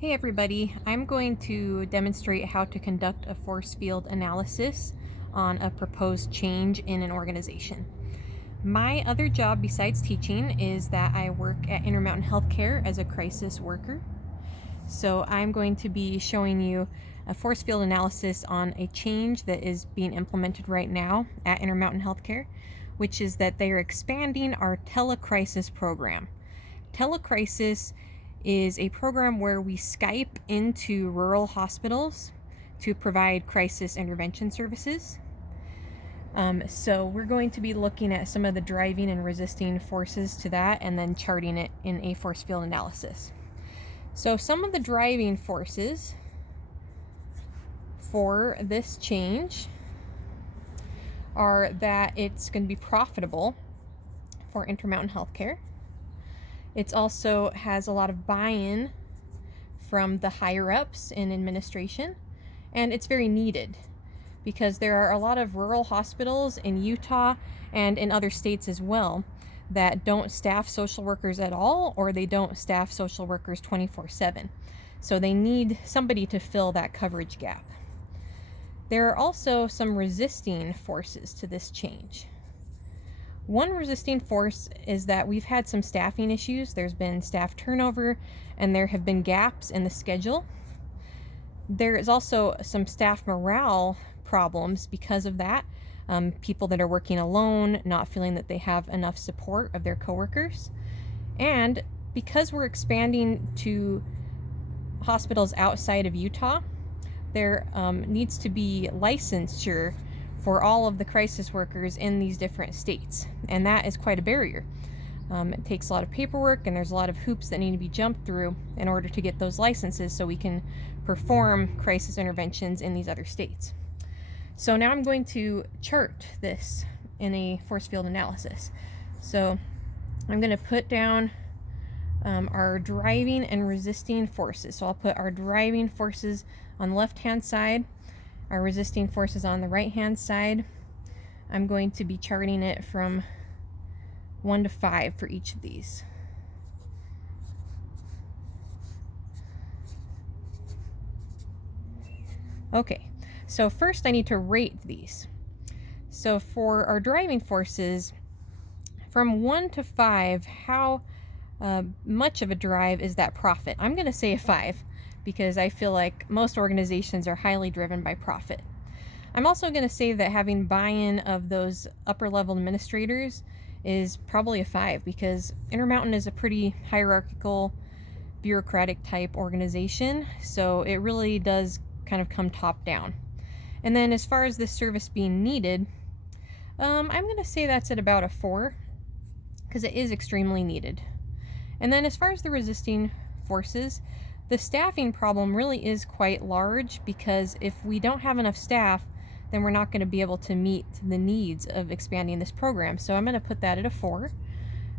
Hey everybody, I'm going to demonstrate how to conduct a force field analysis on a proposed change in an organization. My other job besides teaching is that I work at Intermountain Healthcare as a crisis worker. So I'm going to be showing you a force field analysis on a change that is being implemented right now at Intermountain Healthcare, which is that they are expanding our telecrisis program. Telecrisis is a program where we Skype into rural hospitals to provide crisis intervention services. So we're going to be looking at some of the driving and resisting forces to that and then charting it in a force field analysis. So some of the driving forces for this change are that it's going to be profitable for Intermountain Healthcare. It also has a lot of buy-in from the higher-ups in administration, and it's very needed because there are a lot of rural hospitals in Utah and in other states as well that don't staff social workers at all, or they don't staff social workers 24/7. So they need somebody to fill that coverage gap. There are also some resisting forces to this change. One resisting force is that we've had some staffing issues. There's been staff turnover and there have been gaps in the schedule. There is also some staff morale problems because of that. People that are working alone, not feeling that they have enough support of their coworkers. And because we're expanding to hospitals outside of Utah, there needs to be licensure for all of the crisis workers in these different states, and that is quite a barrier. It takes a lot of paperwork and there's a lot of hoops that need to be jumped through in order to get those licenses so we can perform crisis interventions in these other states. So now I'm going to chart this in a force field analysis. So I'm going to put down our driving and resisting forces. So I'll put our driving forces on the left-hand side, our resisting forces on the right-hand side. I'm going to be charting it from 1 to 5 for each of these. Okay, so first I need to rate these. So for our driving forces, from 1 to 5, how much of a drive is that profit? I'm going to say a 5 because I feel like most organizations are highly driven by profit. I'm also going to say that having buy-in of those upper level administrators is probably a 5 because Intermountain is a pretty hierarchical, bureaucratic type organization, so it really does kind of come top down. And then as far as this service being needed, I'm going to say that's at about a 4 because it is extremely needed. And then as far as the resisting forces, the staffing problem really is quite large because if we don't have enough staff, then we're not going to be able to meet the needs of expanding this program. So I'm going to put that at a 4.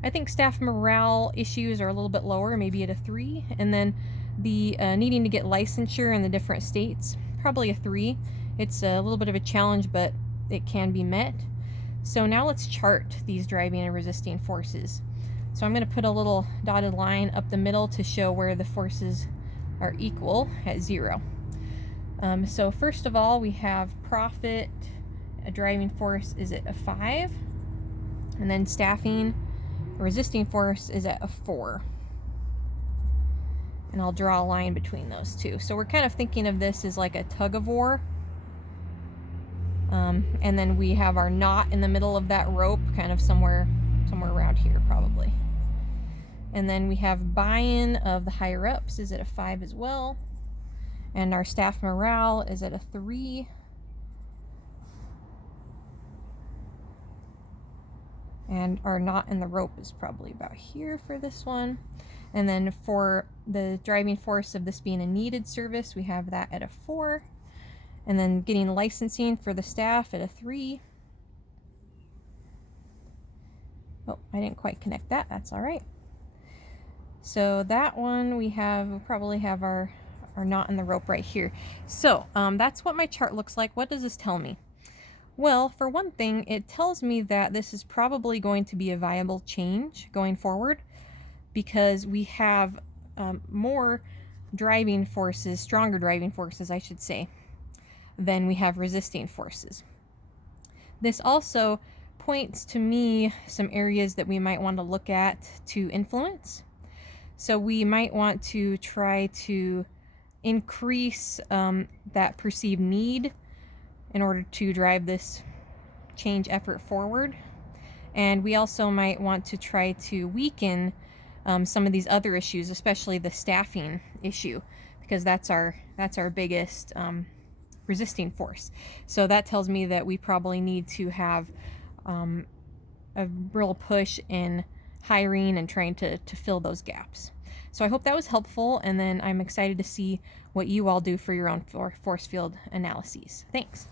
I think staff morale issues are a little bit lower, maybe at a 3. And then the needing to get licensure in the different states, probably a 3. It's a little bit of a challenge, but it can be met. So now let's chart these driving and resisting forces. So I'm going to put a little dotted line up the middle to show where the forces are equal at 0. So first of all, we have profit, a driving force is at a 5, and then staffing, a resisting force is at a 4. And I'll draw a line between those two. So we're kind of thinking of this as like a tug of war. And then we have our knot in the middle of that rope, kind of somewhere around here probably. And then we have buy-in of the higher ups is at a 5 as well. And our staff morale is at a 3. And our knot in the rope is probably about here for this one. And then for the driving force of this being a needed service, we have that at a 4. And then getting licensing for the staff at a 3. Oh, I didn't quite connect that. That's all right. So that one we'll probably have our knot in the rope right here. So that's what my chart looks like. What does this tell me? Well, for one thing, it tells me that this is probably going to be a viable change going forward because we have more driving forces, stronger driving forces, I should say, then we have resisting forces. This also points to me some areas that we might want to look at to influence. So we might want to try to increase that perceived need in order to drive this change effort forward. And we also might want to try to weaken some of these other issues, especially the staffing issue, because that's our biggest resisting force. So that tells me that we probably need to have a real push in hiring and trying to fill those gaps. So I hope that was helpful, and then I'm excited to see what you all do for your own force field analyses. Thanks.